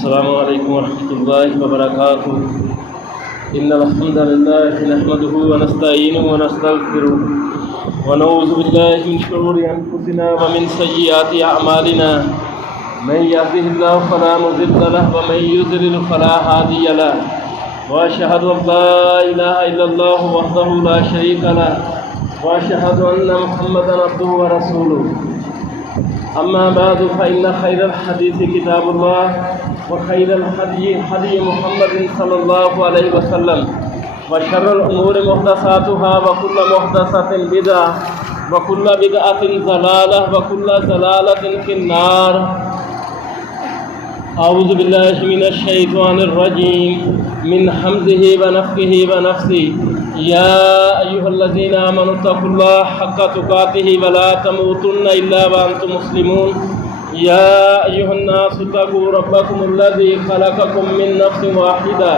السلام علیکم ورحمۃ اللہ وبرکاتہ۔ ان الحمد للہ نحمده ونستعینه ونستغفره ونعوذ باللہ من شرور انفسنا ومن سیئات اعمالنا من يهده الله فلا مضل له ومن يضلل فلا هادي له واشهد ان لا اله الا الله وحده لا شريك له واشهد ان محمدا عبده ورسوله اما بعد فان خير الحديث كتاب الله وخير الهدي هدي محمد صلى الله عليه وسلم وشر الامور محدثاتها وكل محدثة بدعة وكل بدعة ضلالة وكل ضلالة في النار۔ اعوذ باللہ من الشیطان الرجیم من حمزه ونفخه ونفثه یا ایها الذین آمنوا اتقوا الله حق تقاته ولا تموتن الا وانتم مسلمون یا ایها الناس اتقوا ربکم الذی خلقکم من نفس واحدة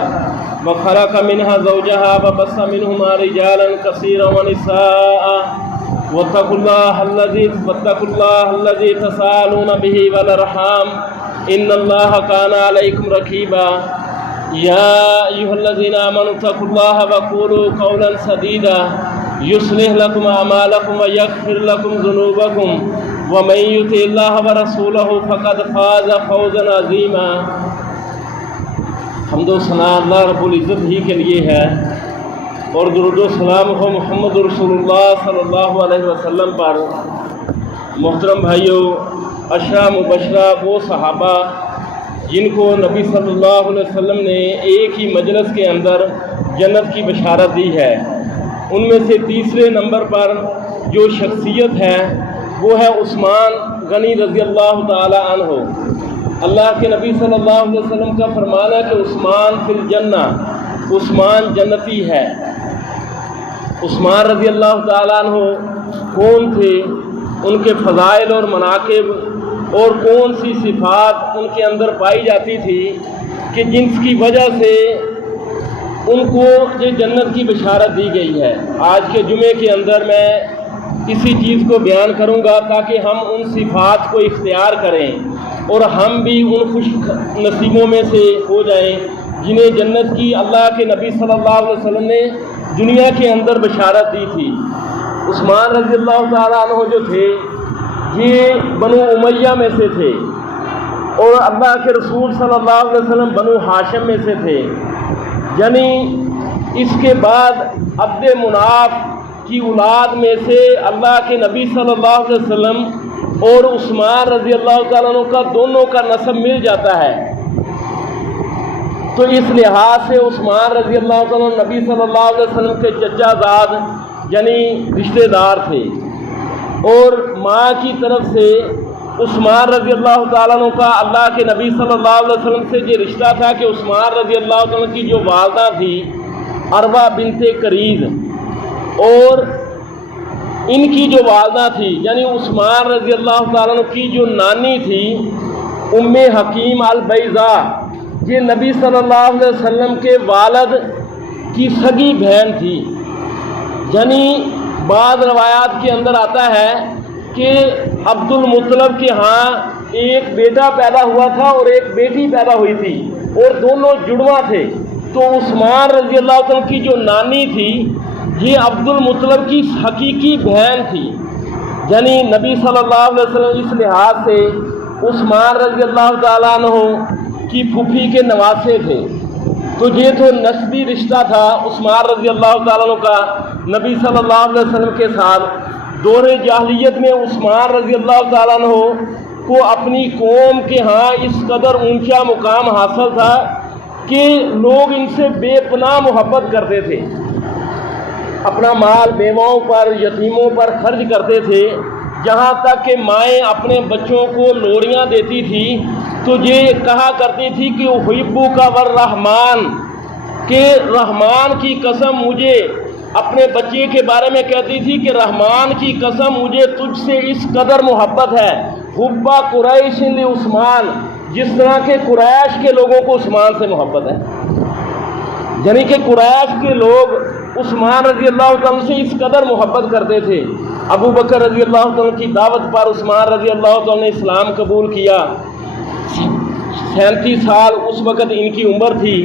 وخلق منها زوجها وبث منهما رجالا كثيرا ونساء واتقوا الله الذي تساءلون به والارحام ان اللہ کان علیکم رقیبا یا ایھا الذین آمنوا اتقوا اللہ وقولوا قولا سدیدا یصلح لکم اعمالکم ویغفر لکم ذنوبکم ومن یطع اللہ ورسولہ فقد فاز فوزا عظیما۔ حمد و ثنا اللہ رب العزت ہی کے لیے ہے، اور درود و سلام ہو محمد رسول اللہ صلی اللہ علیہ وسلم پر۔ محترم بھائیوں، عشرہ مبشرہ وہ صحابہ جن کو نبی صلی اللہ علیہ وسلم نے ایک ہی مجلس کے اندر جنت کی بشارت دی ہے، ان میں سے تیسرے نمبر پر جو شخصیت ہے وہ ہے عثمان غنی رضی اللہ تعالی عنہ۔ اللہ کے نبی صلی اللہ علیہ وسلم کا فرمان ہے کہ عثمان فی الجنہ، عثمان جنتی ہے۔ عثمان رضی اللہ تعالی عنہ کون تھے، ان کے فضائل اور مناقب اور کون سی صفات ان کے اندر پائی جاتی تھی کہ جن کی وجہ سے ان کو یہ جنت کی بشارت دی گئی ہے۔ آج کے جمعے کے اندر میں اسی چیز کو بیان کروں گا تاکہ ہم ان صفات کو اختیار کریں اور ہم بھی ان خوش نصیبوں میں سے ہو جائیں جنہیں جنت کی اللہ کے نبی صلی اللہ علیہ وسلم نے دنیا کے اندر بشارت دی تھی۔ عثمان رضی اللہ تعالیٰ عنہ جو تھے یہ بنو امیہ میں سے تھے، اور اللہ کے رسول صلی اللہ علیہ وسلم بنو ہاشم میں سے تھے، یعنی اس کے بعد عبد مناف کی اولاد میں سے اللہ کے نبی صلی اللہ علیہ وسلم اور عثمان رضی اللہ تعالیٰ عنہ کا دونوں کا نسب مل جاتا ہے۔ تو اس لحاظ سے عثمان رضی اللہ تعالیٰ عنہ نبی صلی اللہ علیہ وسلم کے چچا زاد یعنی رشتہ دار تھے، اور ماں کی طرف سے عثمان رضی اللہ تعالیٰ عنہ کا اللہ کے نبی صلی اللہ علیہ وسلم سے یہ رشتہ تھا کہ عثمان رضی اللہ تعالیٰ عنہ کی جو والدہ تھی عروہ بنت کریز، اور ان کی جو والدہ تھی یعنی عثمان رضی اللہ تعالیٰ عنہ کی جو نانی تھی ام حکیم البیضاء، یہ نبی صلی اللہ علیہ وسلم کے والد کی سگی بہن تھی۔ یعنی بعض روایات کے اندر آتا ہے کہ عبد المطلب کے ہاں ایک بیٹا پیدا ہوا تھا اور ایک بیٹی پیدا ہوئی تھی، اور دونوں جڑواں تھے۔ تو عثمان رضی اللہ عنہ کی جو نانی تھی یہ عبد المطلب کی حقیقی بہن تھی، یعنی نبی صلی اللہ علیہ وسلم اس لحاظ سے عثمان رضی اللہ تعالیٰ عنہ کی پھوپھی کے نواسے تھے۔ تو یہ تو نسبی رشتہ تھا عثمان رضی اللہ تعالیٰ عنہ کا نبی صلی اللہ علیہ وسلم کے ساتھ۔ دور جاہلیت میں عثمان رضی اللہ تعالیٰ عنہ کو اپنی قوم کے ہاں اس قدر اونچا مقام حاصل تھا کہ لوگ ان سے بے پناہ محبت کرتے تھے، اپنا مال بیواؤں پر یتیموں پر خرچ کرتے تھے، جہاں تک کہ مائیں اپنے بچوں کو لوریاں دیتی تھی تو یہ کہا کرتی تھی کہ احبک والرحمن، کہ رحمان کی قسم مجھے، اپنے بچے کے بارے میں کہتی تھی کہ رحمان کی قسم مجھے تجھ سے اس قدر محبت ہے، حب قریش لعثمان، جس طرح کہ قریش کے لوگوں کو عثمان سے محبت ہے۔ یعنی کہ قریش کے لوگ عثمان رضی اللہ عنہ سے اس قدر محبت کرتے تھے۔ ابو بکر رضی اللہ عنہ کی دعوت پر عثمان رضی اللہ عنہ نے اسلام قبول کیا، 37 سال اس وقت ان کی عمر تھی،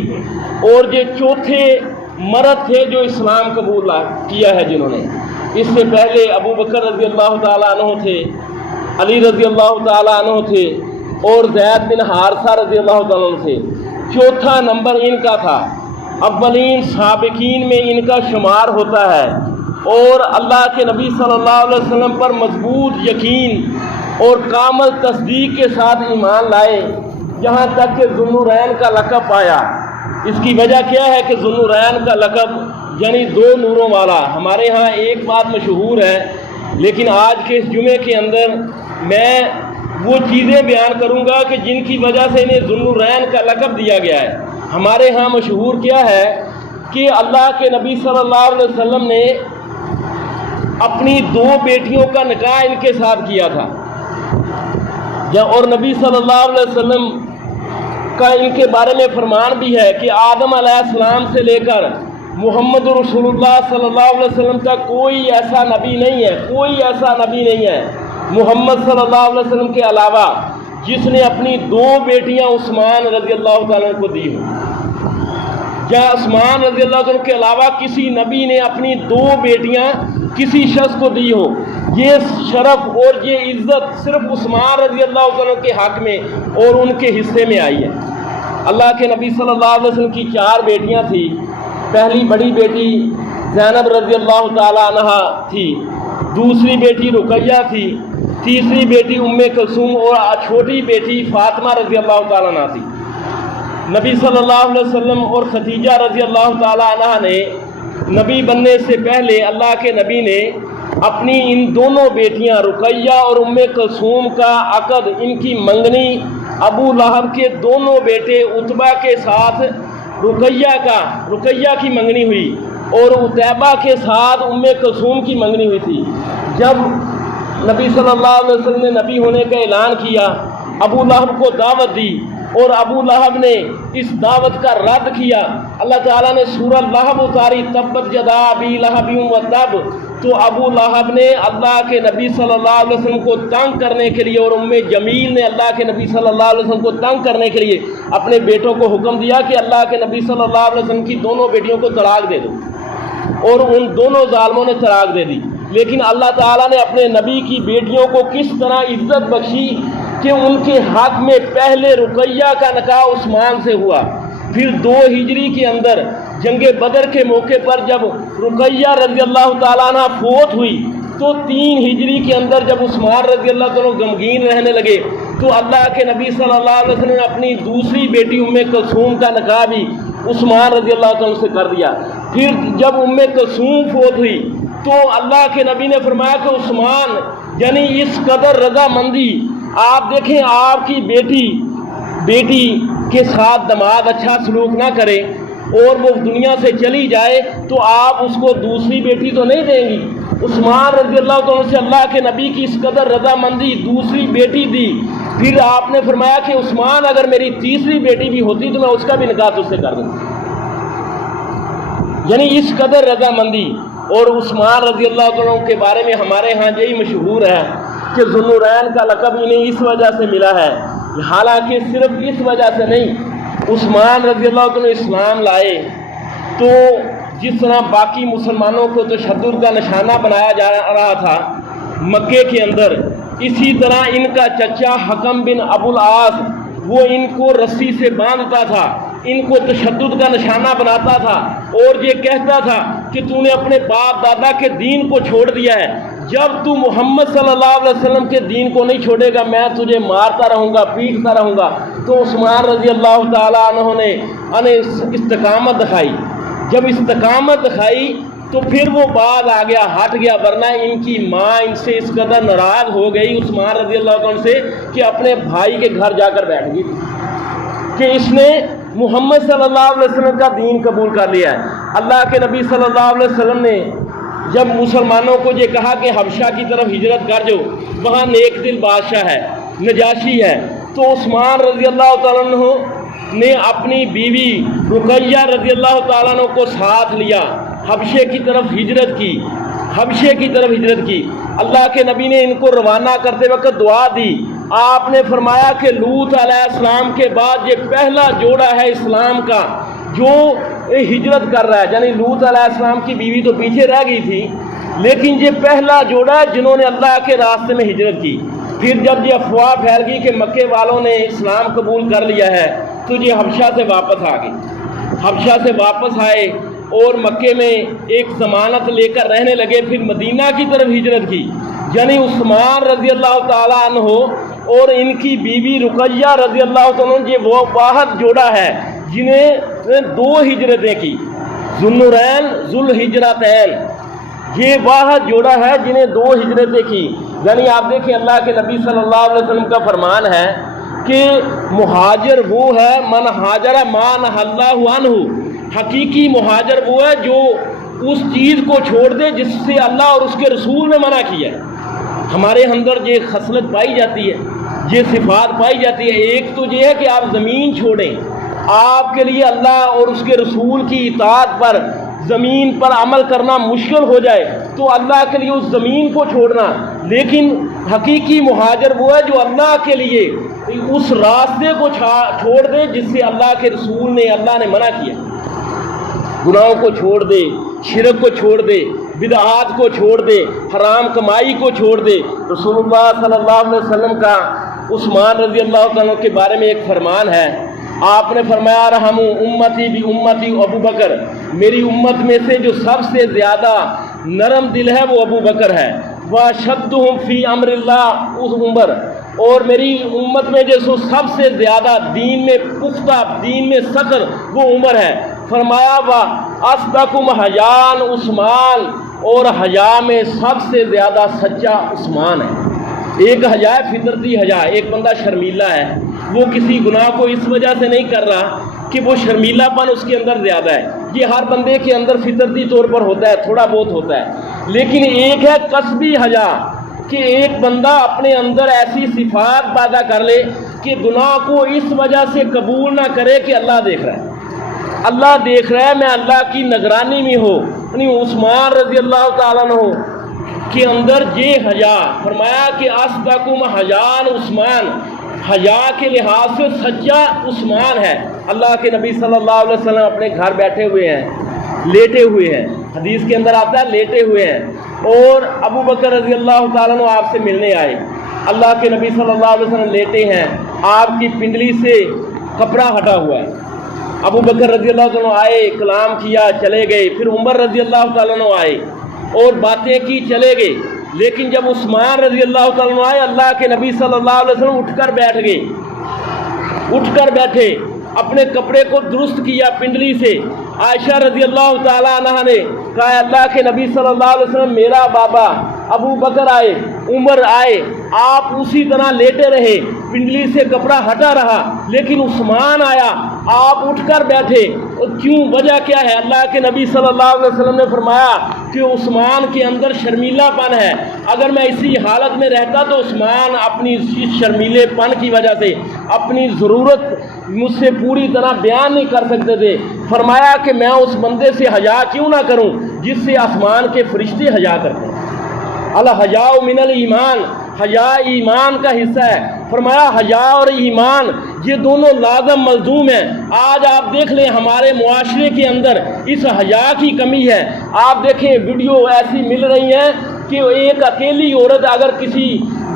اور یہ چوتھے مرد تھے جو اسلام قبول کیا ہے جنہوں نے۔ اس سے پہلے ابو بکر رضی اللہ تعالیٰ عنہ تھے، علی رضی اللہ تعالیٰ عنہ تھے، اور زید بن حارثہ رضی اللہ تعالیٰ عنہ تھے۔ چوتھا نمبر ان کا تھا، اولین سابقین میں ان کا شمار ہوتا ہے، اور اللہ کے نبی صلی اللہ علیہ وسلم پر مضبوط یقین اور کامل تصدیق کے ساتھ ایمان لائے، یہاں تک کہ ذوالنورین کا لقب پایا۔ اس کی وجہ کیا ہے کہ ذوالنورین کا لقب یعنی 2 نوروں والا۔ ہمارے ہاں ایک بات مشہور ہے، لیکن آج کے اس جمعے کے اندر میں وہ چیزیں بیان کروں گا کہ جن کی وجہ سے انہیں ذوالنورین کا لقب دیا گیا ہے۔ ہمارے ہاں مشہور کیا ہے کہ اللہ کے نبی صلی اللہ علیہ وسلم نے اپنی 2 بیٹیوں کا نکاح ان کے ساتھ کیا تھا، اور نبی صلی اللہ علیہ وسلم کا ان کے بارے میں فرمان بھی ہے کہ آدم علیہ السلام سے لے کر محمد رسول اللہ صلی اللہ علیہ وسلم کا کوئی ایسا نبی نہیں ہے، کوئی ایسا نبی نہیں ہے محمد صلی اللہ علیہ وسلم کے علاوہ جس نے اپنی 2 بیٹیاں عثمان رضی اللہ تعالیٰ عنہ کو دی ہو، یا عثمان رضی اللہ عنہ کے علاوہ کسی نبی نے اپنی 2 بیٹیاں کسی شخص کو دی ہو۔ یہ شرف اور یہ عزت صرف عثمان رضی اللہ عنہ کے حق میں اور ان کے حصے میں آئی ہے۔ اللہ کے نبی صلی اللہ علیہ وسلم کی 4 بیٹیاں تھیں۔ پہلی بڑی بیٹی زینب رضی اللہ تعالیٰ عنہ تھی، دوسری بیٹی رقیہ تھی، تیسری بیٹی ام کلثوم، اور چھوٹی بیٹی فاطمہ رضی اللہ تعالیٰ عنہ تھی۔ نبی صلی اللہ علیہ وسلم اور خدیجہ رضی اللہ تعالیٰ عنہ نے نبی بننے سے پہلے اللہ کے نبی نے اپنی ان دونوں بیٹیاں رقیہ اور ام کلثوم کا عقد، ان کی منگنی ابو لہب کے دونوں بیٹے عتبہ کے ساتھ رقیہ کی منگنی ہوئی، اور عتیبہ کے ساتھ ام کلثوم کی منگنی ہوئی تھی۔ جب نبی صلی اللہ علیہ وسلم نے نبی ہونے کا اعلان کیا، ابو لہب کو دعوت دی، اور ابو لہب نے اس دعوت کا رد کیا۔ اللہ تعالیٰ نے سورہ لہب اتاری، تبت یدا ابی لہب وتب، تو ابو لہب نے اللہ کے نبی صلی اللہ علیہ وسلم کو تنگ کرنے کے لیے، اور ام جمیل نے اللہ کے نبی صلی اللہ علیہ وسلم کو تنگ کرنے کے لیے اپنے بیٹوں کو حکم دیا کہ اللہ کے نبی صلی اللہ علیہ وسلم کی دونوں بیٹیوں کو طلاق دے دو، اور ان دونوں ظالموں نے طلاق دے دی۔ لیکن اللہ تعالیٰ نے اپنے نبی کی بیٹیوں کو کس طرح عزت بخشی کہ ان کے حق میں پہلے رقیہ کا نکاح عثمان سے ہوا، پھر 2 ہجری کے اندر جنگ بدر کے موقع پر جب رقیہ رضی اللہ تعالیٰ عنہ فوت ہوئی، تو 3 ہجری کے اندر جب عثمان رضی اللہ تعالیٰ غمگین رہنے لگے، تو اللہ کے نبی صلی اللہ علیہ وسلم نے اپنی دوسری بیٹی ام کلثوم کا نکاح بھی عثمان رضی اللہ تعالیٰ سے کر دیا۔ پھر جب ام کلثوم فوت ہوئی تو اللہ کے نبی نے فرمایا کہ عثمان یعنی اس قدر رضامندی، آپ دیکھیں آپ کی بیٹی کے ساتھ دماد اچھا سلوک نہ کرے اور وہ دنیا سے چلی جائے تو آپ اس کو دوسری بیٹی تو نہیں دیں گی۔ عثمان رضی اللہ عنہ سے اللہ کے نبی کی اس قدر رضامندی، دوسری بیٹی دی۔ پھر آپ نے فرمایا کہ عثمان اگر میری تیسری بیٹی بھی ہوتی تو میں اس کا بھی نکاح تجھ سے کر دوں، یعنی اس قدر رضامندی۔ اور عثمان رضی اللہ عنہ کے بارے میں ہمارے ہاں یہی مشہور ہے کہ ذوالنورین کا لقب انہیں اس وجہ سے ملا ہے، حالانکہ صرف اس وجہ سے نہیں۔ عثمان رضی اللہ عنہ اسلام لائے تو جس طرح باقی مسلمانوں کو تشدد کا نشانہ بنایا جا رہا تھا مکے کے اندر، اسی طرح ان کا چچا حکم بن ابو العاص وہ ان کو رسی سے باندھتا تھا، ان کو تشدد کا نشانہ بناتا تھا، اور یہ کہتا تھا کہ تو نے اپنے باپ دادا کے دین کو چھوڑ دیا ہے، جب تو محمد صلی اللہ علیہ وسلم کے دین کو نہیں چھوڑے گا میں تجھے مارتا رہوں گا، پیٹتا رہوں گا۔ تو عثمان رضی اللہ تعالیٰ عنہ نے استقامت دکھائی۔ جب استقامت دکھائی تو پھر وہ بعد آ گیا، ہٹ گیا، ورنہ ان کی ماں ان سے اس قدر ناراض ہو گئی عثمان رضی اللہ عنہ سے کہ اپنے بھائی کے گھر جا کر بیٹھ گئی کہ اس نے محمد صلی اللہ علیہ وسلم کا دین قبول کر لیا ہے۔ اللہ کے نبی صلی اللہ علیہ وسلم نے جب مسلمانوں کو یہ کہا کہ حبشہ کی طرف ہجرت کر جاؤ، وہاں نیک دل بادشاہ ہے، نجاشی ہے، تو عثمان رضی اللہ تعالیٰ عنہ نے اپنی بیوی رقیہ رضی اللہ تعالیٰ عنہ کو ساتھ لیا، حبشے کی طرف ہجرت کی۔ اللہ کے نبی نے ان کو روانہ کرتے وقت دعا دی آپ نے فرمایا کہ لوط علیہ السلام کے بعد یہ پہلا جوڑا ہے اسلام کا جو ہجرت کر رہا ہے، یعنی لوط علیہ السلام کی بیوی تو پیچھے رہ گئی تھی، لیکن یہ پہلا جوڑا ہے جنہوں نے اللہ کے راستے میں ہجرت کی۔ پھر جب یہ افواہ پھیل گئی کہ مکے والوں نے اسلام قبول کر لیا ہے تو یہ حبشہ سے واپس آ گئی، حبشہ سے واپس آئے اور مکے میں ایک ضمانت لے کر رہنے لگے، پھر مدینہ کی طرف ہجرت کی، یعنی عثمان رضی اللہ تعالیٰ عنہ اور ان کی بیوی رقیہ رضی اللہ تعالیٰ عنہ، یہ وہ واحد جوڑا ہے جنہیں 2 ہجرتیں کی، ذوالنورین ذوالہجرتین، یہ واحد جوڑا ہے جنہیں 2 ہجرتیں کی۔ یعنی آپ دیکھیں اللہ کے نبی صلی اللہ علیہ وسلم کا فرمان ہے کہ مہاجر وہ ہے من ہاجر ما نہی اللہ عنہ، حقیقی مہاجر وہ ہے جو اس چیز کو چھوڑ دے جس سے اللہ اور اس کے رسول نے منع کیا ہے۔ ہمارے اندر یہ خصلت پائی جاتی ہے، یہ صفات پائی جاتی ہے۔ ایک تو یہ ہے کہ آپ زمین چھوڑیں، آپ کے لیے اللہ اور اس کے رسول کی اطاعت پر زمین پر عمل کرنا مشکل ہو جائے تو اللہ کے لیے اس زمین کو چھوڑنا، لیکن حقیقی مہاجر وہ ہے جو اللہ کے لیے اس راستے کو چھوڑ دے جس سے اللہ کے رسول نے اللہ نے منع کیا، گناہوں کو چھوڑ دے، شرک کو چھوڑ دے، بدعات کو چھوڑ دے، حرام کمائی کو چھوڑ دے۔ رسول اللہ صلی اللہ علیہ وسلم کا عثمان رضی اللہ عنہ کے بارے میں ایک فرمان ہے، آپ نے فرمایا رحم امتی بھی امتی ابو بکر، میری امت میں سے جو سب سے زیادہ نرم دل ہے وہ ابو بکر ہے، واشدہم فی امر اللہ اس عمر، اور میری امت میں جو سب سے زیادہ دین میں پختہ، دین میں سخر وہ عمر ہے۔ فرمایا وا اصدقکم حیان عثمان، اور حیا میں سب سے زیادہ سچا عثمان ہے۔ ایک حیا ہے فطرتی حیا، ایک بندہ شرمیلا ہے، وہ کسی گناہ کو اس وجہ سے نہیں کر رہا کہ وہ شرمیلا پن اس کے اندر زیادہ ہے، یہ ہر بندے کے اندر فطرتی طور پر ہوتا ہے، تھوڑا بہت ہوتا ہے۔ لیکن ایک ہے قصبی حیا کہ ایک بندہ اپنے اندر ایسی صفات پیدا کر لے کہ گناہ کو اس وجہ سے قبول نہ کرے کہ اللہ دیکھ رہا ہے، اللہ دیکھ رہا ہے، میں اللہ کی نگرانی میں ہو۔ یعنی عثمان رضی اللہ تعالیٰ عنہ کے اندر یہ حیا، فرمایا کہ اصدقکم حیان عثمان، حیا کے لحاظ سے سچا عثمان ہے۔ اللہ کے نبی صلی اللہ علیہ وسلم اپنے گھر بیٹھے ہوئے ہیں، لیٹے ہوئے ہیں، حدیث کے اندر آتا ہے لیٹے ہوئے ہیں، اور ابو بکر رضی اللہ تعالیٰ عنہ آپ سے ملنے آئے۔ اللہ کے نبی صلی اللہ علیہ وسلم لیٹے ہیں، آپ کی پنڈلی سے کپڑا ہٹا ہوا ہے۔ ابو بکر رضی اللہ تعالیٰ عنہ آئے، کلام کیا، چلے گئے۔ پھر عمر رضی اللہ تعالیٰ عنہ آئے اور باتیں کی، چلے گئے۔ لیکن جب عثمان رضی اللہ تعالیٰ عنہ آئے، اللہ کے نبی صلی اللہ علیہ وسلم اٹھ کر بیٹھ گئے، اٹھ کر بیٹھے، اپنے کپڑے کو درست کیا پنڈلی سے۔ عائشہ رضی اللہ تعالیٰ عنہ نے کہا اللہ کے نبی صلی اللہ علیہ وسلم میرا بابا ابو بکر آئے، عمر آئے، آپ اسی طرح لیٹے رہے، پنڈلی سے کپڑا ہٹا رہا، لیکن عثمان آیا، آپ اٹھ کر بیٹھے، کیوں؟ وجہ کیا ہے؟ اللہ کے نبی صلی اللہ علیہ وسلم نے فرمایا کہ عثمان کے اندر شرمیلا پن ہے، اگر میں اسی حالت میں رہتا تو عثمان اپنی شرمیلے پن کی وجہ سے اپنی ضرورت مجھ سے پوری طرح بیان نہیں کر سکتے تھے۔ فرمایا کہ میں اس بندے سے حیا کیوں نہ کروں جس سے آسمان کے فرشتے حیا کرتے ہیں۔ الحیاء من الایمان، حیا ایمان کا حصہ ہے۔ فرمایا حیا اور ایمان یہ دونوں لازم ملزوم ہیں۔ آج آپ دیکھ لیں ہمارے معاشرے کے اندر اس حیا کی کمی ہے۔ آپ دیکھیں ویڈیو ایسی مل رہی ہیں کہ ایک اکیلی عورت اگر کسی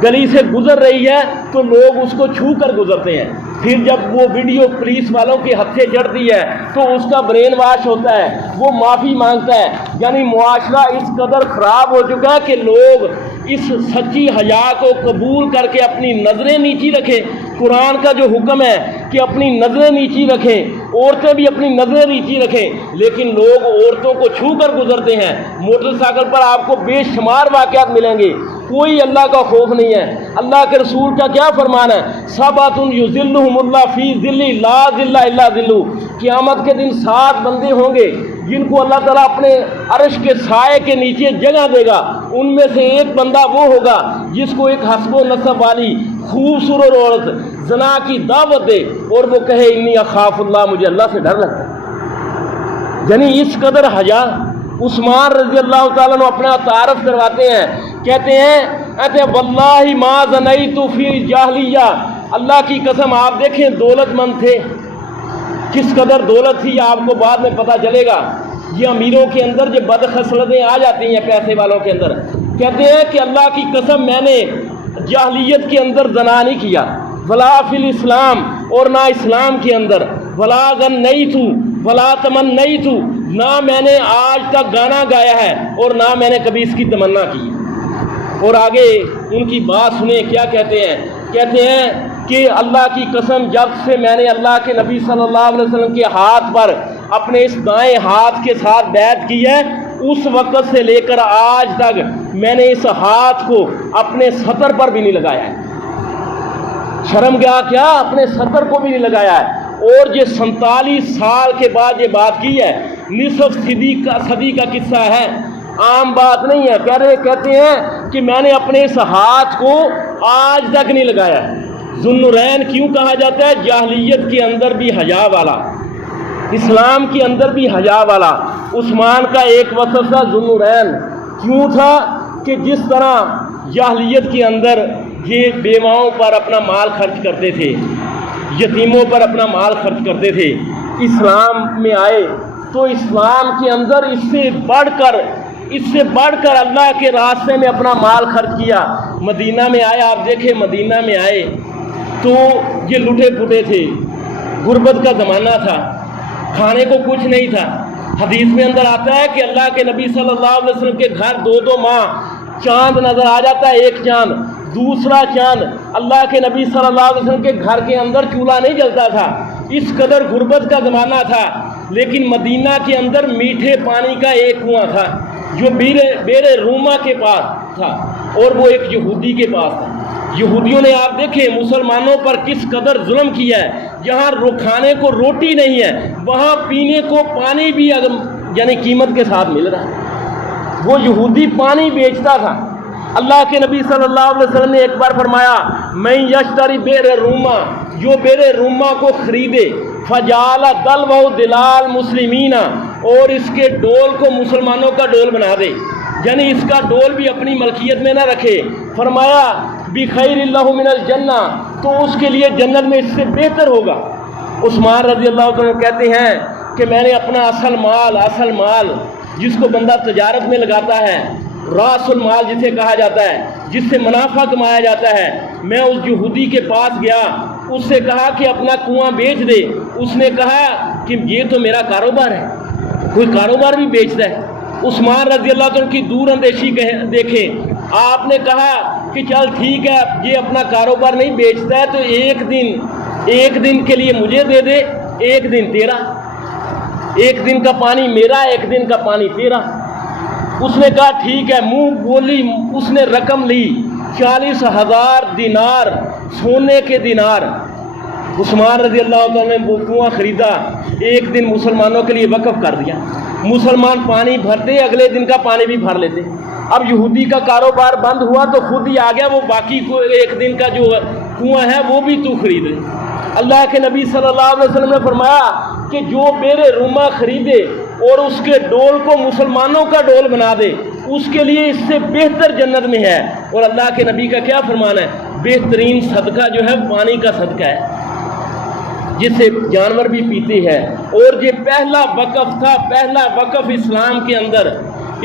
گلی سے گزر رہی ہے تو لوگ اس کو چھو کر گزرتے ہیں، پھر جب وہ ویڈیو پولیس والوں کے ہتھے چڑھتی ہے تو اس کا برین واش ہوتا ہے، وہ معافی مانگتا ہے۔ یعنی معاشرہ اس قدر خراب ہو چکا ہے کہ لوگ اس سچی حیا کو قبول کر کے اپنی نظریں نیچی رکھیں۔ قرآن کا جو حکم ہے کہ اپنی نظریں نیچی رکھیں، عورتیں بھی اپنی نظریں نیچی رکھیں، لیکن لوگ عورتوں کو چھو کر گزرتے ہیں۔ موٹر سائیکل پر آپ کو بے شمار واقعات ملیں گے، کوئی اللہ کا خوف نہیں ہے۔ اللہ کے رسول کا کیا فرمان ہے؟ سبعۃ یظلھم اللہ فی ظلہ لا ظل الا ظلہ، قیامت کے دن 7 بندے ہوں گے جن کو اللہ تعالیٰ اپنے عرش کے سائے کے نیچے جگہ دے گا۔ ان میں سے ایک بندہ وہ ہوگا جس کو ایک حسب و نسب والی خوبصورت عورت زنا کی دعوت دے اور وہ کہے انی اخاف اللہ، مجھے اللہ سے ڈر لگتا ہے۔ یعنی اس قدر حیا۔ عثمان رضی اللہ تعالیٰ عنہ اپنا تعارف کرواتے ہیں، کہتے ہیں کہتے ہیں واللہ ما زنیت فی جاہلیہ، اللہ کی قسم آپ دیکھیں دولت مند تھے، کس قدر دولت تھی آپ کو بعد میں پتہ چلے گا۔ یہ امیروں کے اندر جو بد خصلتیں آ جاتی ہیں پیسے والوں کے اندر، کہتے ہیں کہ اللہ کی قسم میں نے جاہلیت کے اندر زنا نہیں کیا، ولا فی الاسلام، اور نہ اسلام کے اندر، ولا غنیت ولا تمنیت، نہ میں نے آج تک گانا گایا ہے اور نہ میں نے کبھی اس کی تمنا کی۔ اور آگے ان کی بات سنیں کیا کہتے ہیں، کہتے ہیں کہ اللہ کی قسم جب سے میں نے اللہ کے نبی صلی اللہ علیہ وسلم کے ہاتھ پر اپنے اس دائیں ہاتھ کے ساتھ بیعت کی ہے، اس وقت سے لے کر آج تک میں نے اس ہاتھ کو اپنے سطر پر بھی نہیں لگایا ہے۔ شرم گیا کیا، اپنے سطر کو بھی نہیں لگایا ہے۔ اور یہ 47 سال کے بعد یہ بات کی ہے، نصف صدی کا قصہ ہے، عام بات نہیں ہے۔ کہتے ہیں کہ میں نے اپنے اس ہاتھ کو آج تک نہیں لگایا۔ ذوالنورین کیوں کہا جاتا ہے؟ جاہلیت کے اندر بھی حیا والا، اسلام کے اندر بھی حیا والا۔ عثمان کا ایک وصف تھا ذوالنورین، کیوں تھا کہ جس طرح جاہلیت کے اندر یہ بیواؤں پر اپنا مال خرچ کرتے تھے، یتیموں پر اپنا مال خرچ کرتے تھے، اسلام میں آئے تو اسلام کے اندر اس سے بڑھ کر اللہ کے راستے میں اپنا مال خرچ کیا۔ مدینہ میں آئے، آپ دیکھیں مدینہ میں آئے تو یہ لٹے پھٹے تھے، غربت کا زمانہ تھا، کھانے کو کچھ نہیں تھا۔ حدیث میں اندر آتا ہے کہ اللہ کے نبی صلی اللہ علیہ وسلم کے گھر 2 ماہ چاند نظر آ جاتا ہے، ایک چاند، دوسرا چاند اللہ کے نبی صلی اللہ علیہ وسلم کے گھر کے اندر چولہا نہیں جلتا تھا، اس قدر غربت کا زمانہ تھا۔ لیکن مدینہ کے اندر میٹھے پانی کا ایک کنواں تھا جو بیر روما کے پاس تھا، اور وہ ایک یہودی کے پاس تھا۔ یہودیوں نے آپ دیکھیں مسلمانوں پر کس قدر ظلم کیا ہے، جہاں کھانے کو روٹی نہیں ہے وہاں پینے کو پانی بھی یعنی قیمت کے ساتھ مل رہا ہے۔ وہ یہودی پانی بیچتا تھا۔ اللہ کے نبی صلی اللہ علیہ وسلم نے ایک بار فرمایا میں یشتری بیر روما، جو بیر روما کو خریدے، فجعل دلوہ دلال مسلمین، اور اس کے ڈول کو مسلمانوں کا ڈول بنا دے، یعنی اس کا ڈول بھی اپنی ملکیت میں نہ رکھے، فرمایا بخیر اللہ من الجنہ، تو اس کے لیے جنت میں اس سے بہتر ہوگا۔ عثمان رضی اللہ عنہ کہتے ہیں کہ میں نے اپنا اصل مال جس کو بندہ تجارت میں لگاتا ہے، راس المال جسے کہا جاتا ہے، جس سے منافع کمایا جاتا ہے، میں اس یہودی کے پاس گیا، اس سے کہا کہ اپنا کنواں بیچ دے۔ اس نے کہا کہ یہ تو میرا کاروبار ہے، کوئی کاروبار بھی بیچتا ہے۔ عثمان رضی اللہ عنہ کی دور اندیشی دیکھیں، آپ نے کہا کہ چل ٹھیک ہے، یہ اپنا کاروبار نہیں بیچتا ہے تو ایک دن کے لیے مجھے دے دے، ایک دن تیرا، ایک دن کا پانی میرا، ایک دن کا پانی تیرا۔ اس نے کہا ٹھیک ہے، منہ بولی، اس نے رقم لی 40,000 دینار، سونے کے دینار۔ عثمان رضی اللہ عنہ نے وہ کنواں خریدا، ایک دن مسلمانوں کے لیے وقف کر دیا، مسلمان پانی بھرتے، اگلے دن کا پانی بھی بھر لیتے۔ اب یہودی کا کاروبار بند ہوا تو خود ہی آ گیا، وہ باقی کو ایک دن کا جو کنواں ہے وہ بھی تو خرید لے۔ اللہ کے نبی صلی اللہ علیہ وسلم نے فرمایا کہ جو بیر روما خریدے اور اس کے ڈول کو مسلمانوں کا ڈول بنا دے، اس کے لیے اس سے بہتر جنت میں ہے۔ اور اللہ کے نبی کا کیا فرمان ہے؟ بہترین صدقہ جو ہے پانی کا صدقہ ہے، جسے جانور بھی پیتے ہیں۔ اور یہ پہلا وقف تھا، پہلا وقف اسلام کے اندر۔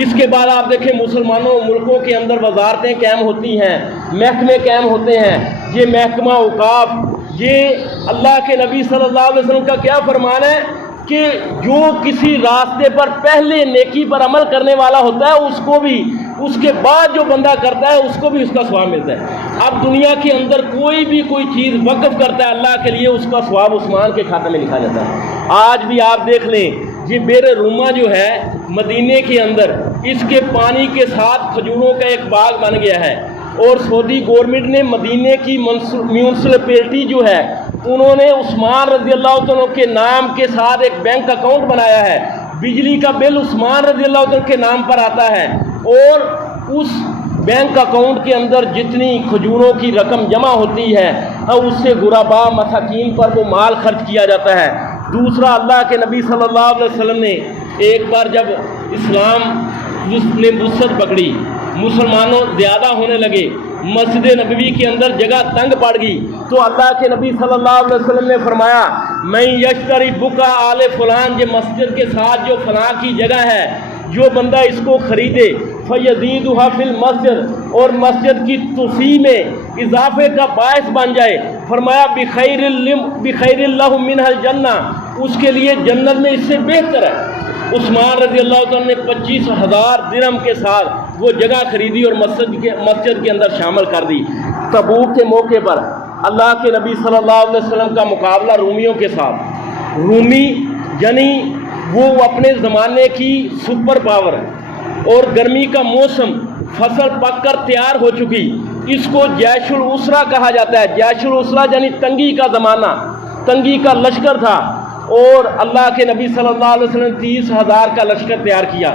اس کے بعد آپ دیکھیں مسلمانوں ملکوں کے اندر وزارتیں قائم ہوتی ہیں، محکمے قائم ہوتے ہیں۔ یہ محکمہ اوقاف، یہ اللہ کے نبی صلی اللہ علیہ وسلم کا کیا فرمان ہے کہ جو کسی راستے پر پہلے نیکی پر عمل کرنے والا ہوتا ہے اس کو بھی، اس کے بعد جو بندہ کرتا ہے اس کو بھی اس کا ثواب ملتا ہے۔ اب دنیا کے اندر کوئی بھی کوئی چیز وقف کرتا ہے اللہ کے لیے، اس کا ثواب عثمان کے کھاتے میں لکھا جاتا ہے۔ آج بھی آپ دیکھ لیں، یہ بیر روما جو ہے مدینے کے اندر، اس کے پانی کے ساتھ کھجوروں کا ایک باغ بن گیا ہے، اور سعودی گورنمنٹ نے مدینے کی میونسپلٹی جو ہے انہوں نے عثمان رضی اللہ عنہ کے نام کے ساتھ ایک بینک اکاؤنٹ بنایا ہے، بجلی کا بل عثمان رضی اللہ عنہ کے نام پر آتا ہے، اور اس بینک اکاؤنٹ کے اندر جتنی کھجوروں کی رقم جمع ہوتی ہے اس سے غربا مساکین پر وہ مال خرچ کیا جاتا ہے۔ دوسرا، اللہ کے نبی صلی اللہ علیہ وسلم نے ایک بار جب اسلام نے وسعت پکڑی، مسلمانوں زیادہ ہونے لگے، مسجد نبوی کے اندر جگہ تنگ پڑ گئی، تو اللہ کے نبی صلی اللہ علیہ وسلم نے فرمایا میں یشتری بکا آل فلان، یہ مسجد کے ساتھ جو فلاں کی جگہ ہے، جو بندہ اس کو خریدے فیزیدھا فی المسجد، اور مسجد کی توسیع میں اضافے کا باعث بن جائے، فرمایا بخیر اللہ منہ الجنہ، اس کے لیے جنت میں اس سے بہتر ہے۔ عثمان رضی اللہ تعالیٰ نے 25,000 درہم کے ساتھ وہ جگہ خریدی اور مسجد کے اندر شامل کر دی۔ تبوک کے موقع پر اللہ کے نبی صلی اللہ علیہ وسلم کا مقابلہ رومیوں کے ساتھ، رومی یعنی وہ اپنے زمانے کی سپر پاور ہے، اور گرمی کا موسم، فصل پک کر تیار ہو چکی، اس کو جیش الاسرا کہا جاتا ہے۔ جیش الاسرا یعنی تنگی کا زمانہ، تنگی کا لشکر تھا، اور اللہ کے نبی صلی اللہ علیہ وسلم نے 30,000 کا لشکر تیار کیا۔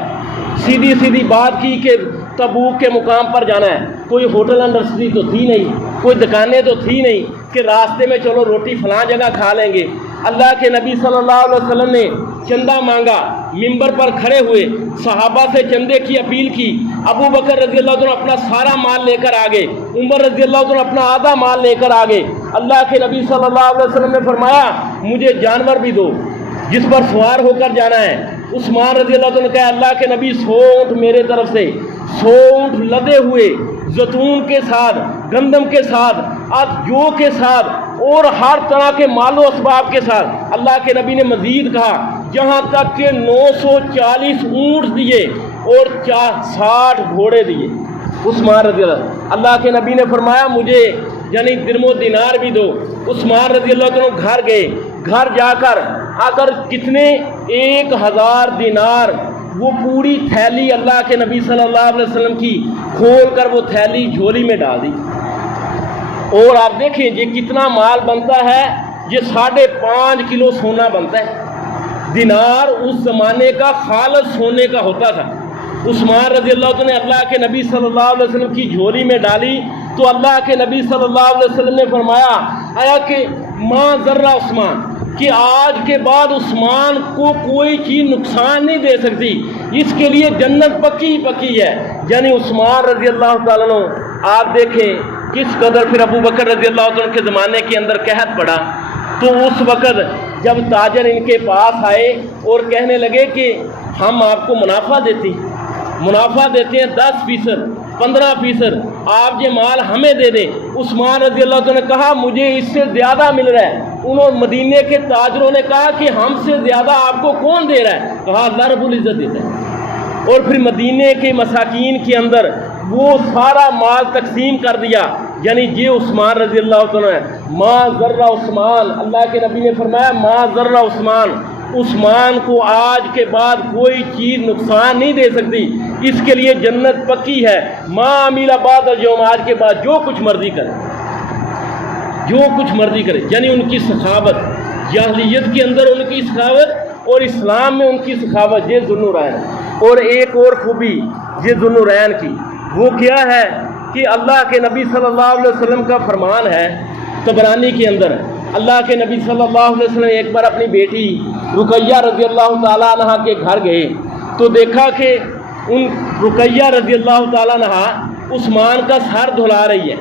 سیدھی سیدھی بات کی کہ تبوک کے مقام پر جانا ہے، کوئی ہوٹل انڈسٹری تو تھی نہیں، کوئی دکانیں تو تھی نہیں کہ راستے میں چلو روٹی فلاں جگہ کھا لیں گے۔ اللہ کے نبی صلی اللہ علیہ وسلم نے چندہ مانگا، ممبر پر کھڑے ہوئے صحابہ سے چندے کی اپیل کی۔ ابو بکر رضی اللہ عنہ اپنا سارا مال لے کر آگے، عمر رضی اللہ عنہ اپنا آدھا مال لے کر آگے۔ اللہ کے نبی صلی اللہ علیہ وسلم نے فرمایا مجھے جانور بھی دو جس پر سوار ہو کر جانا ہے۔ عثمان رضی اللہ عنہ نے کہا اللہ کے نبی 100 اونٹ میرے طرف سے، 100 اونٹ لدے ہوئے زیتون کے ساتھ، گندم کے ساتھ، جو کے ساتھ، اور ہر طرح کے مال و اسباب کے ساتھ۔ اللہ کے نبی نے مزید کہا جہاں تک کہ 940 اونٹ دیے اور 60 گھوڑے دیے۔ عثمان رضی اللہ کے نبی نے فرمایا مجھے یعنی درم و دینار بھی دو۔ عثمان رضی اللہ عنہ گھر گئے، گھر جا کر کتنے 1000 دینار، وہ پوری تھیلی اللہ کے نبی صلی اللہ علیہ وسلم کی کھول کر وہ تھیلی جھولی میں ڈال دی۔ اور آپ دیکھیں یہ کتنا مال بنتا ہے، یہ 5.5 کلو سونا بنتا ہے۔ دینار اس زمانے کا خالص سونے کا ہوتا تھا۔ عثمان رضی اللہ عنہ نے اللہ کے نبی صلی اللہ علیہ وسلم کی جھولی میں ڈالی تو اللہ کے نبی صلی اللہ علیہ وسلم نے فرمایا آیا کہ ما ذرہ عثمان، کہ آج کے بعد عثمان کو کوئی چیز نقصان نہیں دے سکتی، اس کے لیے جنت پکی پکی ہے۔ یعنی عثمان رضی اللہ تعالیٰ عنہ، آپ دیکھیں کس قدر پھر ابو بکر رضی اللہ عنہ کے زمانے کے اندر قحط پڑا، تو اس وقت جب تاجر ان کے پاس آئے اور کہنے لگے کہ ہم آپ کو منافع دیتے ہیں 10%، 15%، آپ یہ مال ہمیں دے دیں۔ عثمان رضی اللہ عنہ نے کہا مجھے اس سے زیادہ مل رہا ہے۔ انہوں مدینے کے تاجروں نے کہا کہ ہم سے زیادہ آپ کو کون دے رہا ہے؟ کہا اللہ رب العزت دیتا ہے۔ اور پھر مدینے کے مساکین کے اندر وہ سارا مال تقسیم کر دیا۔ یعنی یہ عثمان رضی اللہ عنہ ہے۔ ما ذرہ عثمان، اللہ کے نبی نے فرمایا ما ذرہ عثمان کو آج کے بعد کوئی چیز نقصان نہیں دے سکتی، اس کے لیے جنت پکی ہے۔ ما عمل بعد اليوم، آج کے بعد جو کچھ مرضی کرے، یعنی ان کی سخاوت، جاہلیت کے اندر ان کی سخاوت اور اسلام میں ان کی سخاوت، یہ ذوالنورین۔ اور ایک اور خوبی یہ ذوالنورین کی، وہ کیا ہے کہ اللہ کے نبی صلی اللہ علیہ وسلم کا فرمان ہے طبرانی کے اندر، اللہ کے نبی صلی اللہ علیہ وسلم ایک بار اپنی بیٹی رقیہ رضی اللہ تعالیٰ عنہ کے گھر گئے تو دیکھا کہ ان رقیہ رضی اللہ تعالیٰ عنہ عثمان کا سر دھلا رہی ہے۔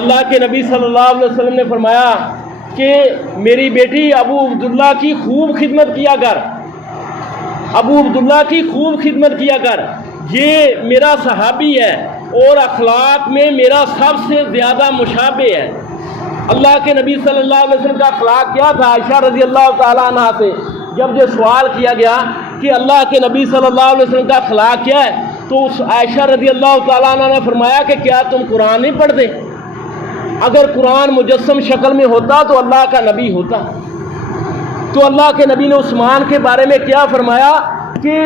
اللہ کے نبی صلی اللہ علیہ وسلم نے فرمایا کہ میری بیٹی ابو عبداللہ کی خوب خدمت کیا کر، ابو عبداللہ کی خوب خدمت کیا کر، یہ میرا صحابی ہے اور اخلاق میں میرا سب سے زیادہ مشابہ ہے۔ اللہ کے نبی صلی اللہ علیہ وسلم کا اخلاق کیا تھا؟ عائشہ رضی اللہ تعالیٰ عنہ سے جب یہ سوال کیا گیا کہ اللہ کے نبی صلی اللہ علیہ وسلم کا اخلاق کیا ہے، تو اس عائشہ رضی اللہ تعالیٰ عنہ نے فرمایا کہ کیا تم قرآن نہیں پڑھتے؟ اگر قرآن مجسم شکل میں ہوتا تو اللہ کا نبی ہوتا۔ تو اللہ کے نبی نے عثمان کے بارے میں کیا فرمایا کہ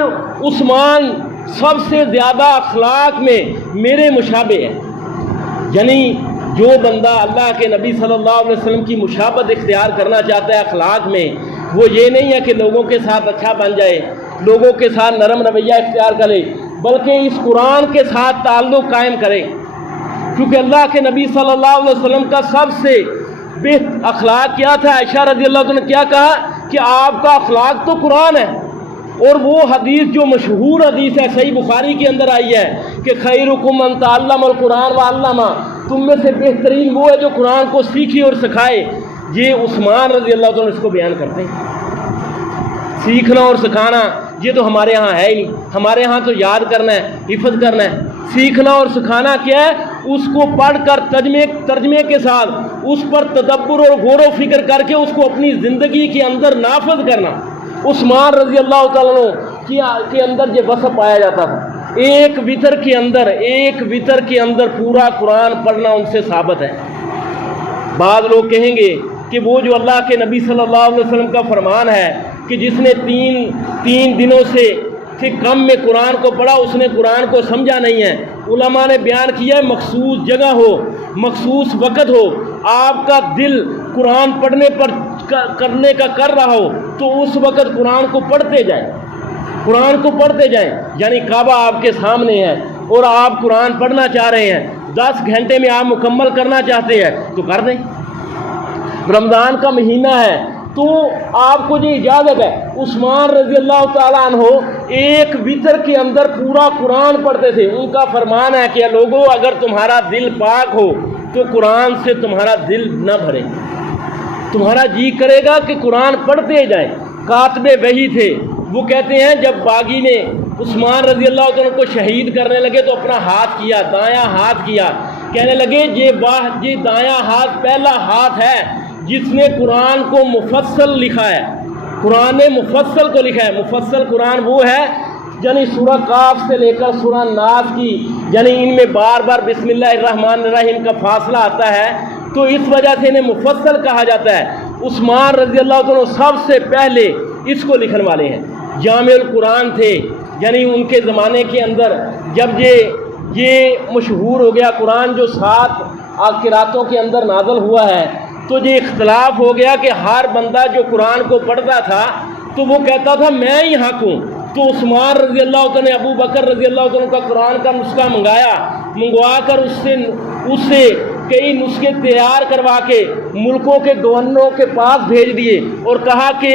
عثمان سب سے زیادہ اخلاق میں میرے مشابہ ہے۔ یعنی جو بندہ اللہ کے نبی صلی اللہ علیہ وسلم کی مشابہت اختیار کرنا چاہتا ہے اخلاق میں، وہ یہ نہیں ہے کہ لوگوں کے ساتھ اچھا بن جائے، لوگوں کے ساتھ نرم رویہ اختیار کرے، بلکہ اس قرآن کے ساتھ تعلق قائم کرے۔ کیونکہ اللہ کے نبی صلی اللہ علیہ وسلم کا سب سے بہتر اخلاق کیا تھا؟ عائشہ رضی اللہ عنہ نے کیا کہا کہ آپ کا اخلاق تو قرآن ہے۔ اور وہ حدیث جو مشہور حدیث ہے، صحیح بخاری کے اندر آئی ہے کہ خیرکم من تعلم القرآن وعلمہ، تم میں سے بہترین وہ ہے جو قرآن کو سیکھے اور سکھائے۔ یہ عثمان رضی اللہ عنہ اس کو بیان کرتے ہیں۔ سیکھنا اور سکھانا یہ تو ہمارے ہاں ہے ہی نہیں، ہمارے ہاں تو یاد کرنا ہے، حفظ کرنا ہے۔ سیکھنا اور سکھانا کیا ہے؟ اس کو پڑھ کر ترجمے کے ساتھ اس پر تدبر اور غور و فکر کر کے اس کو اپنی زندگی کے اندر نافذ کرنا۔ عثمان رضی اللہ تعالیٰ عنہ کے اندر یہ وصف پایا جاتا تھا۔ ایک وتر کے اندر پورا قرآن پڑھنا ان سے ثابت ہے۔ بعض لوگ کہیں گے کہ وہ جو اللہ کے نبی صلی اللہ علیہ وسلم کا فرمان ہے کہ جس نے تین دنوں سے کم میں قرآن کو پڑھا اس نے قرآن کو سمجھا نہیں ہے۔ علماء نے بیان کیا ہے مخصوص جگہ ہو، مخصوص وقت ہو، آپ کا دل قرآن پڑھنے پر کرنے کا کر رہا ہو تو اس وقت قرآن کو پڑھتے جائیں، یعنی کعبہ آپ کے سامنے ہے اور آپ قرآن پڑھنا چاہ رہے ہیں، 10 گھنٹے میں آپ مکمل کرنا چاہتے ہیں تو کر دیں۔ رمضان کا مہینہ ہے تو آپ کو یہ اجازت ہے۔ عثمان رضی اللہ تعالیٰ عنہ ایک وتر کے اندر پورا قرآن پڑھتے تھے۔ ان کا فرمان ہے کہ لوگوں اگر تمہارا دل پاک ہو تو قرآن سے تمہارا دل نہ بھرے، تمہارا جی کرے گا کہ قرآن پڑھتے جائیں۔ کاتب وحی تھے، وہ کہتے ہیں جب باغی نے عثمان رضی اللہ عنہ کو شہید کرنے لگے تو اپنا ہاتھ کیا، دایاں ہاتھ کیا، کہنے لگے یہ دایاں ہاتھ پہلا ہاتھ ہے جس نے قرآن کو مفصل لکھا ہے، قرآن نے مفصل کو لکھا ہے۔ مفصل قرآن وہ ہے یعنی سورہ قاف سے لے کر سورہ ناس کی، یعنی ان میں بار بار بسم اللہ الرحمن الرحیم کا فاصلہ آتا ہے تو اس وجہ سے انہیں مفصل کہا جاتا ہے۔ عثمان رضی اللہ عنہ سب سے پہلے اس کو لکھن والے ہیں۔ جامع القرآن تھے، یعنی ان کے زمانے کے اندر جب یہ مشہور ہو گیا قرآن جو 7 قراتوں کے اندر نازل ہوا ہے تو یہ اختلاف ہو گیا کہ ہر بندہ جو قرآن کو پڑھتا تھا تو وہ کہتا تھا میں ہی حق ہوں۔ تو عثمان رضی اللہ عنہ نے ابو بکر رضی اللہ عنہ کا قرآن کا نسخہ منگوا کر اس سے کئی نسخے تیار کروا کے ملکوں کے گورنروں کے پاس بھیج دیے اور کہا کہ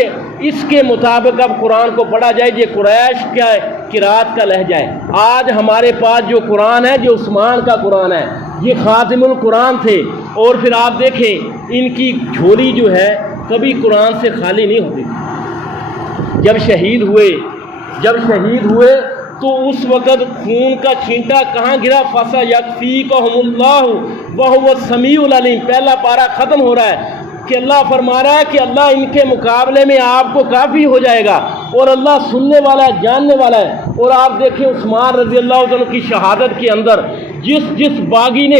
اس کے مطابق اب قرآن کو پڑھا جائے، یہ قریش کا قرات کا لہجہ ہے۔ آج ہمارے پاس جو قرآن ہے جو عثمان کا قرآن ہے، یہ خاتم القرآن تھے۔ اور پھر آپ دیکھیں ان کی جھولی جو ہے کبھی قرآن سے خالی نہیں ہوتی۔ جب شہید ہوئے تو اس وقت خون کا چھینٹا کہاں گرا؟ فَسَيَكْفِيكَهُمُ اللَّهُ وَهُوَ السَّمِيعُ الْعَلِيمُ۔ پہلا پارہ ختم ہو رہا ہے کہ اللہ فرما رہا ہے کہ اللہ ان کے مقابلے میں آپ کو کافی ہو جائے گا اور اللہ سننے والا ہے، جاننے والا ہے۔ اور آپ دیکھیں عثمان رضی اللہ عنہ کی شہادت کے اندر جس باغی نے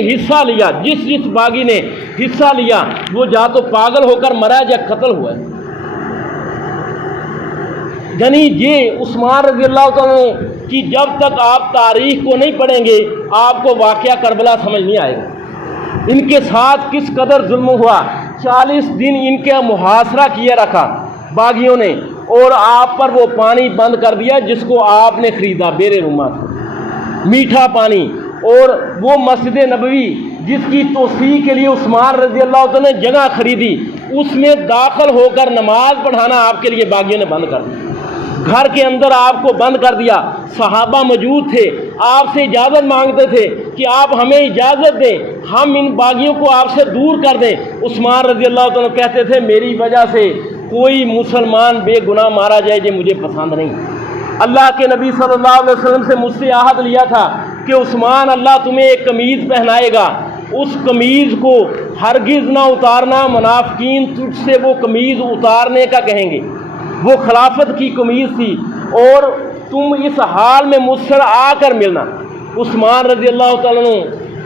حصہ لیا وہ یا تو پاگل ہو کر مرا یا قتل ہوا ہے۔ یعنی یہ عثمان رضی اللہ عنہ کی جب تک آپ تاریخ کو نہیں پڑھیں گے آپ کو واقعہ کربلا سمجھ نہیں آئے گا۔ ان کے ساتھ کس قدر ظلم ہوا، 40 دن ان کا محاصرہ کیا رکھا باغیوں نے اور آپ پر وہ پانی بند کر دیا جس کو آپ نے خریدا، بیر روما، میٹھا پانی۔ اور وہ مسجد نبوی جس کی توسیع کے لیے عثمان رضی اللہ عنہ نے جگہ خریدی، اس میں داخل ہو کر نماز پڑھانا آپ کے لیے باغیوں نے بند کر دیا۔ گھر کے اندر آپ کو بند کر دیا۔ صحابہ موجود تھے، آپ سے اجازت مانگتے تھے کہ آپ ہمیں اجازت دیں، ہم ان باغیوں کو آپ سے دور کر دیں۔ عثمان رضی اللہ عنہ کہتے تھے میری وجہ سے کوئی مسلمان بے گناہ مارا جائے یہ مجھے پسند نہیں۔ اللہ کے نبی صلی اللہ علیہ وسلم سے مجھ سے عہد لیا تھا کہ عثمان اللہ تمہیں ایک قمیض پہنائے گا، اس قمیض کو ہرگز نہ اتارنا، منافقین تجھ سے وہ قمیض اتارنے کا کہیں گے۔ وہ خلافت کی قمیض تھی اور تم اس حال میں مجھ سے آ کر ملنا۔ عثمان رضی اللہ تعالیٰ عنہ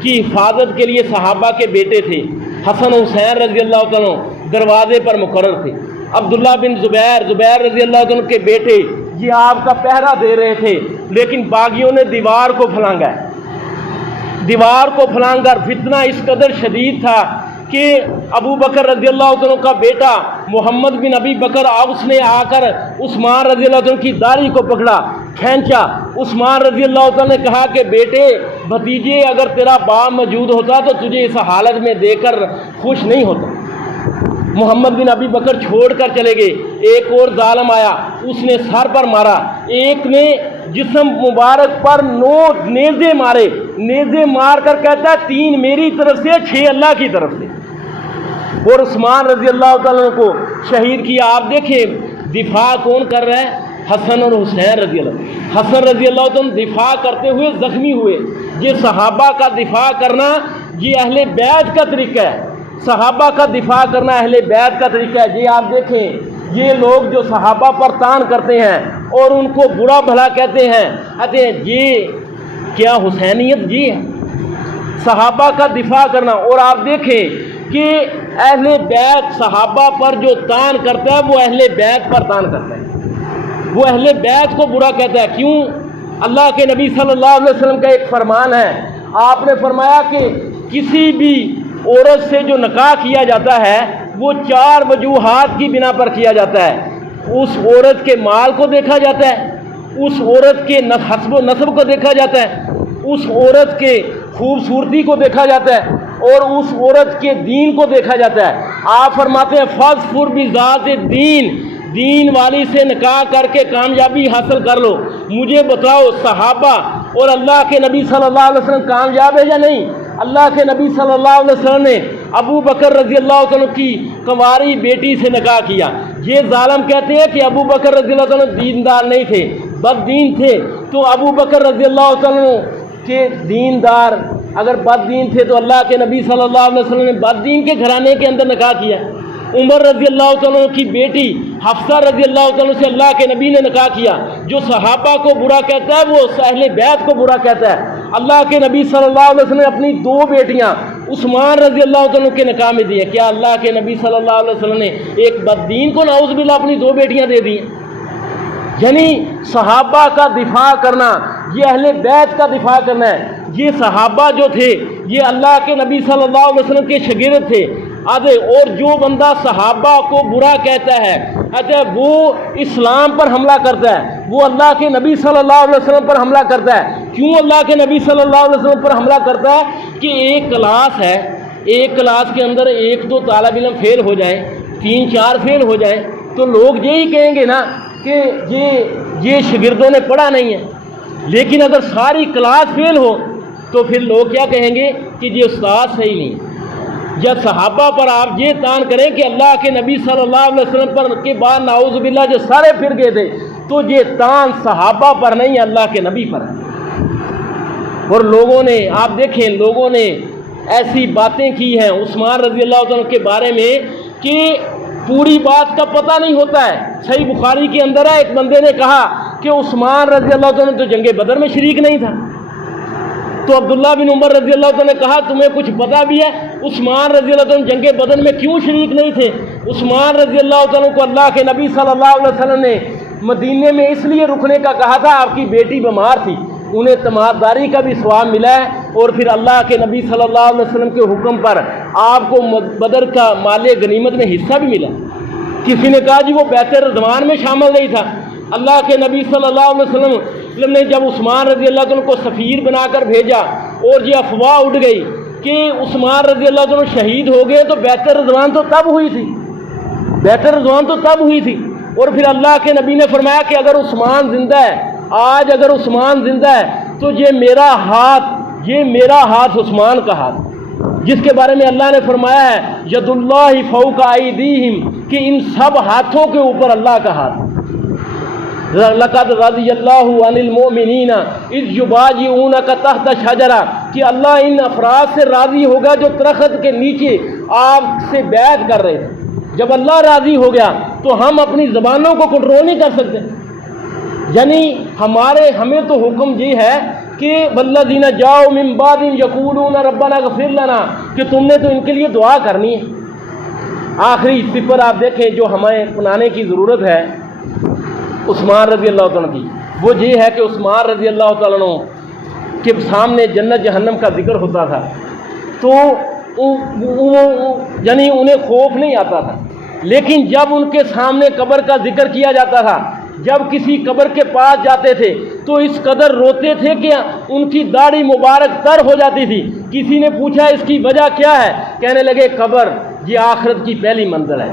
کی حفاظت کے لیے صحابہ کے بیٹے تھے، حسن حسین رضی اللہ تعالیٰ عنہ دروازے پر مقرر تھے۔ عبداللہ بن زبیر رضی اللہ عنہ کے بیٹے یہ آپ کا پہرا دے رہے تھے، لیکن باغیوں نے دیوار کو پھلانگا ہے۔ دیوار کو پھلانگ کر فتنہ اس قدر شدید تھا کہ ابو بکر رضی اللہ عنہ کا بیٹا محمد بن ابی بکر اس نے آ کر عثمان رضی اللہ عنہ کی داڑھی کو پکڑا، کھینچا۔ عثمان رضی اللہ عنہ نے کہا کہ بیٹے بھتیجے اگر تیرا باپ موجود ہوتا تو تجھے اس حالت میں دے کر خوش نہیں ہوتا۔ محمد بن ابی بکر چھوڑ کر چلے گئے۔ ایک اور ظالم آیا، اس نے سر پر مارا، ایک نے جسم مبارک پر 9 نیزے مارے، نیزے مار کر کہتا ہے 3 میری طرف سے 6 اللہ کی طرف سے، اور عثمان رضی اللہ تعالیٰ عنہ کو شہید کیا۔ آپ دیکھیں دفاع کون کر رہا ہے؟ حسن اور حسین رضی اللہ۔ حسن رضی اللہ تعالیٰ دفاع کرتے ہوئے زخمی ہوئے۔ یہ صحابہ کا دفاع کرنا یہ اہل بیت کا طریقہ ہے، صحابہ کا دفاع کرنا اہل بیت کا طریقہ ہے۔ جی آپ دیکھیں یہ لوگ جو صحابہ پر تان کرتے ہیں اور ان کو برا بھلا کہتے ہیں، کہتے ہیں یہ کیا حسینیت جی ہے، صحابہ کا دفاع کرنا۔ اور آپ دیکھیں کہ اہل بیت صحابہ پر جو تان کرتا ہے وہ اہل بیت پر تان کرتا ہے، وہ اہل بیت کو برا کہتا ہے۔ کیوں؟ اللہ کے نبی صلی اللہ علیہ وسلم کا ایک فرمان ہے، آپ نے فرمایا کہ کسی بھی عورت سے جو نکاح کیا جاتا ہے وہ 4 وجوہات کی بنا پر کیا جاتا ہے۔ اس عورت کے مال کو دیکھا جاتا ہے، اس عورت کے حسب و نسب کو دیکھا جاتا ہے، اس عورت کے خوبصورتی کو دیکھا جاتا ہے، اور اس عورت کے دین کو دیکھا جاتا ہے۔ آپ فرماتے ہیں فَاظْفُرْ بِذَاتِ الدِّین، دین والی سے نکاح کر کے کامیابی حاصل کر لو۔ مجھے بتاؤ صحابہ اور اللہ کے نبی صلی اللہ علیہ وسلم کامیاب ہے یا نہیں؟ اللہ کے نبی صلی اللہ علیہ وسلم نے ابو بکر رضی اللہ عنہ کی کنواری بیٹی سے نکاح کیا۔ یہ ظالم کہتے ہیں کہ ابو بکر رضی اللہ عنہ دیندار نہیں تھے، بد دین تھے، تو ابو بکر رضی اللہ عنہ کے دیندار اگر بد دین تھے تو اللہ کے نبی صلی اللہ علیہ وسلم نے بد دین کے گھرانے کے اندر نکاح کیا۔ عمر رضی اللہ عنہ کی بیٹی حفصہ رضی اللہ عنہ سے اللہ کے نبی نے نکاح کیا۔ جو صحابہ کو برا کہتا ہے وہ اہل بیت کو برا کہتا ہے۔ اللہ کے نبی صلی اللہ علیہ وسلم نے اپنی 2 بیٹیاں عثمان رضی اللہ عنہ کے نکاح میں دی ہیں۔ کیا اللہ کے نبی صلی اللہ علیہ وسلم نے ایک بددین کو نعوذ باللہ اپنی 2 بیٹیاں دے دی؟ یعنی صحابہ کا دفاع کرنا یہ اہل بیت کا دفاع کرنا ہے۔ یہ صحابہ جو تھے یہ اللہ کے نبی صلی اللہ علیہ وسلم کے شاگرد تھے۔ اور جو بندہ صحابہ کو برا کہتا ہے وہ اسلام پر حملہ کرتا ہے، وہ اللہ کے نبی صلی اللہ علیہ وسلم پر حملہ کرتا ہے۔ کیوں اللہ کے نبی صلی اللہ علیہ وسلم پر حملہ کرتا ہے؟ کہ ایک کلاس ہے، ایک کلاس کے اندر 1-2 طالب علم فیل ہو جائیں، 3-4 فیل ہو جائیں تو لوگ یہی کہیں گے نا کہ یہ شاگردوں نے پڑھا نہیں ہے۔ لیکن اگر ساری کلاس فیل ہو تو پھر لوگ کیا کہیں گے کہ یہ استاد صحیح نہیں۔ یا صحابہ پر آپ یہ تان کریں کہ اللہ کے نبی صلی اللہ علیہ وسلم پر کے بعد نعوذ باللہ جو سارے پھر گئے تھے، تو یہ تان صحابہ پر نہیں اللہ کے نبی پر ہے۔ اور لوگوں نے آپ دیکھیں لوگوں نے ایسی باتیں کی ہیں عثمان رضی اللہ عنہ کے بارے میں کہ پوری بات کا پتہ نہیں ہوتا ہے۔ صحیح بخاری کے اندر ہے، ایک بندے نے کہا کہ عثمان رضی اللہ عنہ تو جنگ بدر میں شریک نہیں تھا۔ تو عبداللہ بن عمر رضی اللہ عنہ نے کہا تمہیں کچھ پتہ بھی ہے عثمان رضی اللہ عنہ جنگ بدر میں کیوں شریک نہیں تھے؟ عثمان رضی اللہ عنہ کو اللہ کے نبی صلی اللہ علیہ وسلم نے مدینے میں اس لیے رکنے کا کہا تھا، آپ کی بیٹی بیمار تھی، انہیں تماداری کا بھی ثواب ملا ہے، اور پھر اللہ کے نبی صلی اللہ علیہ وسلم کے حکم پر آپ کو بدر کا مال غنیمت میں حصہ بھی ملا۔ کسی نے کہا جی وہ بیعت رضوان میں شامل نہیں تھا۔ اللہ کے نبی صلی اللہ علیہ وسلم نے جب عثمان رضی اللہ عنہ کو سفیر بنا کر بھیجا اور یہ افواہ اٹھ گئی کہ عثمان رضی اللہ عنہ شہید ہو گئے، تو بیعت رضوان تو تب ہوئی تھی، بیعت رضوان تو تب ہوئی تھی۔ اور پھر اللہ کے نبی نے فرمایا کہ اگر عثمان زندہ ہے، آج اگر عثمان زندہ ہے تو یہ میرا ہاتھ عثمان کا ہاتھ، جس کے بارے میں اللہ نے فرمایا ہے ید اللہ فوق ایدیہم، کہ ان سب ہاتھوں کے اوپر اللہ کا ہاتھ۔ لقد رضی اللہ عن المؤمنین اذ یبایعونک تحت شجرہ، کہ اللہ ان افراد سے راضی ہوگا جو درخت کے نیچے آپ سے بیعت کر رہے تھے۔ جب اللہ راضی ہو گیا تو ہم اپنی زبانوں کو کنٹرول نہیں کر سکتے۔ یعنی ہمیں تو حکم یہ ہے کہ والذین جاؤوا من بعدہم یقولون ربنا اغفر لنا، کہ تم نے تو ان کے لیے دعا کرنی ہے۔ آخری صفت آپ دیکھیں جو ہمیں اپنانے کی ضرورت ہے عثمان رضی اللہ تعالیٰ کی، وہ یہ ہے کہ عثمان رضی اللہ تعالیٰ عنہ کے سامنے جنت جہنم کا ذکر ہوتا تھا تو یعنی انہیں خوف نہیں آتا تھا، لیکن جب ان کے سامنے قبر کا ذکر کیا جاتا تھا، جب کسی قبر کے پاس جاتے تھے تو اس قدر روتے تھے کہ ان کی داڑھی مبارک تر ہو جاتی تھی۔ کسی نے پوچھا اس کی وجہ کیا ہے؟ کہنے لگے قبر یہ آخرت کی پہلی منزل ہے،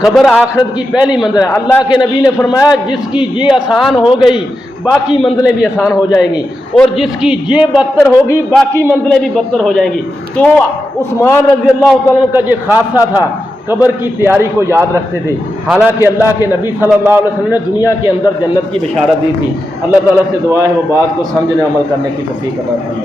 قبر آخرت کی پہلی منزل ہے۔ اللہ کے نبی نے فرمایا جس کی یہ آسان ہو گئی باقی منزلیں بھی آسان ہو جائیں گی، اور جس کی یہ بدتر ہوگی باقی منزلیں بھی بدتر ہو جائیں گی۔ تو عثمان رضی اللہ تعالیٰ عنہ کا یہ خاصہ تھا، قبر کی تیاری کو یاد رکھتے تھے، حالانکہ اللہ کے نبی صلی اللہ علیہ وسلم نے دنیا کے اندر جنت کی بشارت دی تھی۔ اللہ تعالیٰ سے دعا ہے وہ بات کو سمجھنے عمل کرنے کی توفیق عطا فرمائے۔